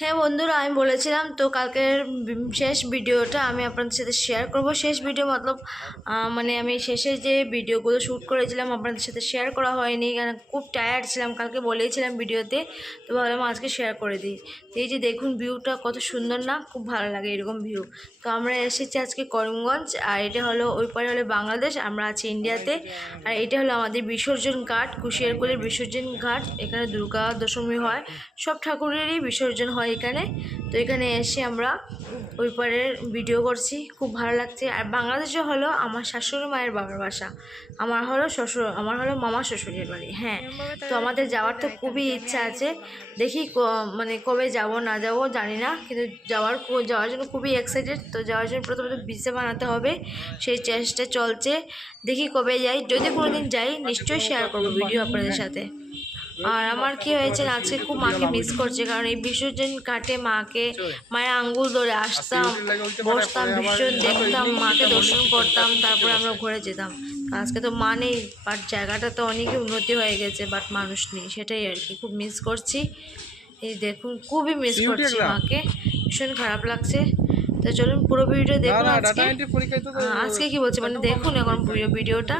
হ্যাঁ বন্ধুরা, আমি বলেছিলাম তো কালকের শেষ ভিডিওটা আমি আপনাদের সাথে শেয়ার করব। শেষ ভিডিও মতলব মানে আমি শেষে যে ভিডিওগুলো শ্যুট করেছিলাম আপনাদের সাথে শেয়ার করা হয়নি, কারণ খুব টায়ার্ড ছিলাম। কালকে বলেইছিলাম ভিডিওতে, তো ভাবলাম আজকে শেয়ার করে দিই। তো এই যে দেখুন ভিউটা কত সুন্দর না, খুব ভালো লাগে এরকম ভিউ। তো আমরা এসেছি আজকে করিমগঞ্জ, আর এটা হলো ওই পারে হলো বাংলাদেশ, আমরা আছি ইন্ডিয়াতে। আর এটা হলো আমাদের বিসর্জন ঘাট, কুশিয়ারকুলের বিসর্জন ঘাট। এখানে দুর্গা দশমী হয়, সব ঠাকুরেরই বিসর্জন হয় এখানে। তো এখানে এসে আমরা ওই পারের ভিডিও করছি, খুব ভালো লাগছে। আর বাংলাদেশে হলো আমার শাশুড়ি মায়ের বাবার বাসা, আমার হলো মামা শ্বশুরের বাড়ি। হ্যাঁ, তো আমাদের যাওয়ার তো খুবই ইচ্ছা আছে, দেখি মানে কবে যাব না যাব জানি না, কিন্তু যাওয়ার জন্য খুবই এক্সাইটেড। তো যাওয়ার জন্য প্রথমে ভিসা বানাতে হবে, সেই চেষ্টা চলছে। দেখি কবে যাই, যদি কোনোদিন যাই নিশ্চয়ই শেয়ার করবো ভিডিও আপনাদের সাথে। আর আমার কি হয়েছে, আজকে খুব মাকে মিস করছে, কারণ এই বিসর্জন ঘাটে মায়ের আঙ্গুল ধরে আসতাম, বসতাম, বিসর্জন দেখতাম, মাকে দর্শন করতাম, তারপরে আমরা ঘুরে যেতাম। আজকে তো মা নেই, বাট জায়গাটা তো অনেকই উন্নতি হয়ে গেছে, বাট মানুষ নেই, সেটাই আর কি। খুব মিস করছি, এই দেখুন খুবই মিস করছি মাকে, ভীষণ খারাপ লাগছে। তো চলুন পুরো ভিডিও দেখুন। আজকে কি বলছি মানে দেখুন এখন ভিডিওটা।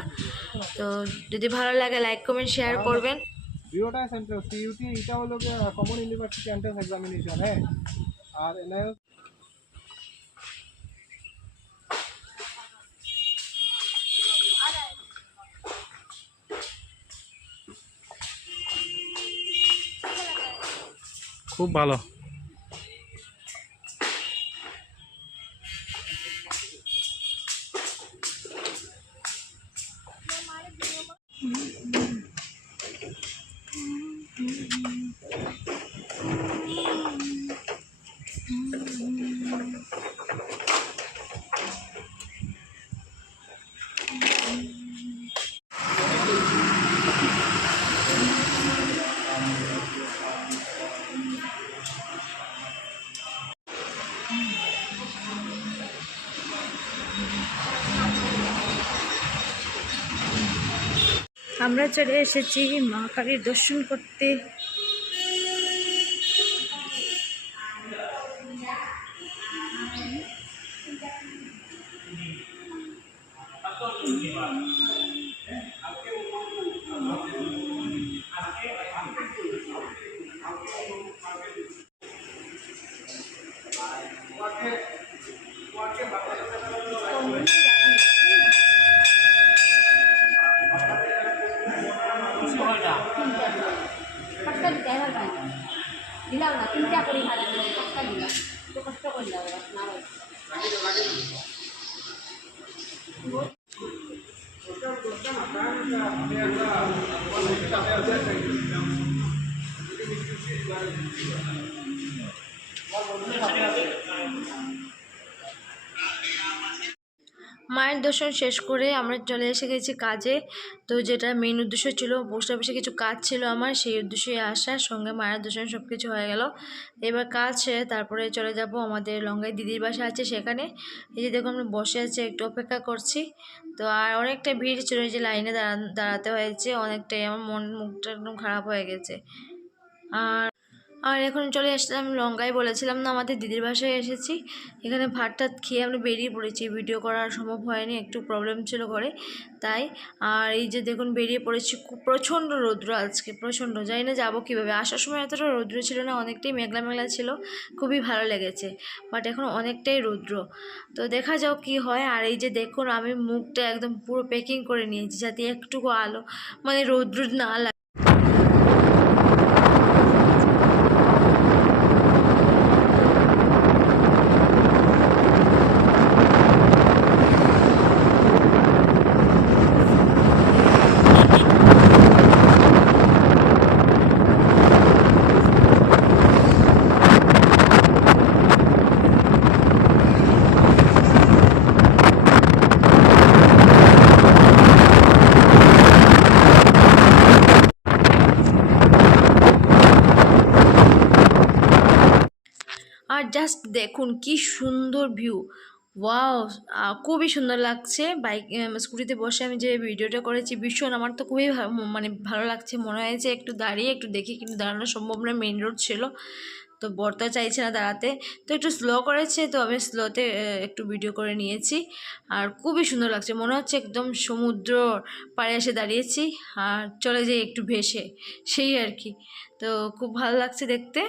তো যদি ভালো লাগে লাইক কমেন্ট শেয়ার করবেন। ভিডিওটা সেন্টার সিইউটি এটা হলো যে কমন ইউনিভার্সিটি এন্ট্রান্স এক্সামিনেশন। হ্যাঁ, আর এনআইএস খুব ভালো। আমরা চলে এসেছি মা কালীর দর্শন করতে। দিলাম না, চিন্তা করি ভালো কষ্ট দিলাম, তো কষ্ট করলাম না। মায়ের দর্শন শেষ করে আমরা চলে এসে গেছি কাজে। তো যেটা মেইন উদ্দেশ্য ছিল, পোস্ট অফিসে কিছু কাজ ছিল আমার, সেই উদ্দেশ্যে আসার সঙ্গে মায়ের দর্শন সব কিছু হয়ে গেল। এবার কাজ সেরে তারপরে চলে যাব আমাদের লঙ্গাই দিদির বাসা আছে সেখানে। এই যে দেখো আমরা বসে আছি, একটু অপেক্ষা করছি। তো আর অনেকটা ভিড় ছিল, যে লাইনে দাঁড়াতে হয়েছে অনেকটাই, আমার মুখটা একদম খারাপ হয়ে গেছে। আর এখন চলে আসলাম লঙ্কায়, বলেছিলাম না আমাদের দিদির বাসায় এসেছি। এখানে ভাত টাত খেয়ে আমরা বেরিয়ে পড়েছি, ভিডিও করা সম্ভব হয়নি, একটু প্রবলেম ছিল ঘরে তাই। আর এই যে দেখুন বেরিয়ে পড়েছি, খুব প্রচণ্ড রৌদ্র আজকে, প্রচণ্ড, জানি না যাবো কীভাবে। আসার সময় এতটা রৌদ্র ছিল না, অনেকটাই মেঘলা মেঘলা ছিল, খুবই ভালো লেগেছে, বাট এখন অনেকটাই রৌদ্র। তো দেখা যাক কি হয়। আর এই যে দেখুন আমি মুখটা একদম পুরো প্যাকিং করে নিয়েছি, যাতে একটুকু আলো মানে রৌদ্র না লাগে। আর জাস্ট দেখুন কি সুন্দর ভিউ, ওয়াও! খুবই সুন্দর লাগছে। স্কুটিতে বসে আমি যে ভিডিওটা করেছি ভীষণ আমার তো খুবই মানে ভালো লাগছে। মনে হয়েছে একটু দাঁড়িয়ে একটু দেখি, কিন্তু দাঁড়ানো সম্ভব না, মেইন রোড ছিল। তো বরটা চাইছে না দাঁড়াতে। তো একটু স্লো করেছে, তো আমি স্লোতে একটু ভিডিও করে নিয়েছি। আর খুবই সুন্দর লাগছে। মনে হচ্ছে একদম সমুদ্র পাড়ে এসে দাঁড়িয়েছি আর চলে যাই একটু ভেসে, সেই আর কি। তো খুব ভালো লাগছে দেখতে।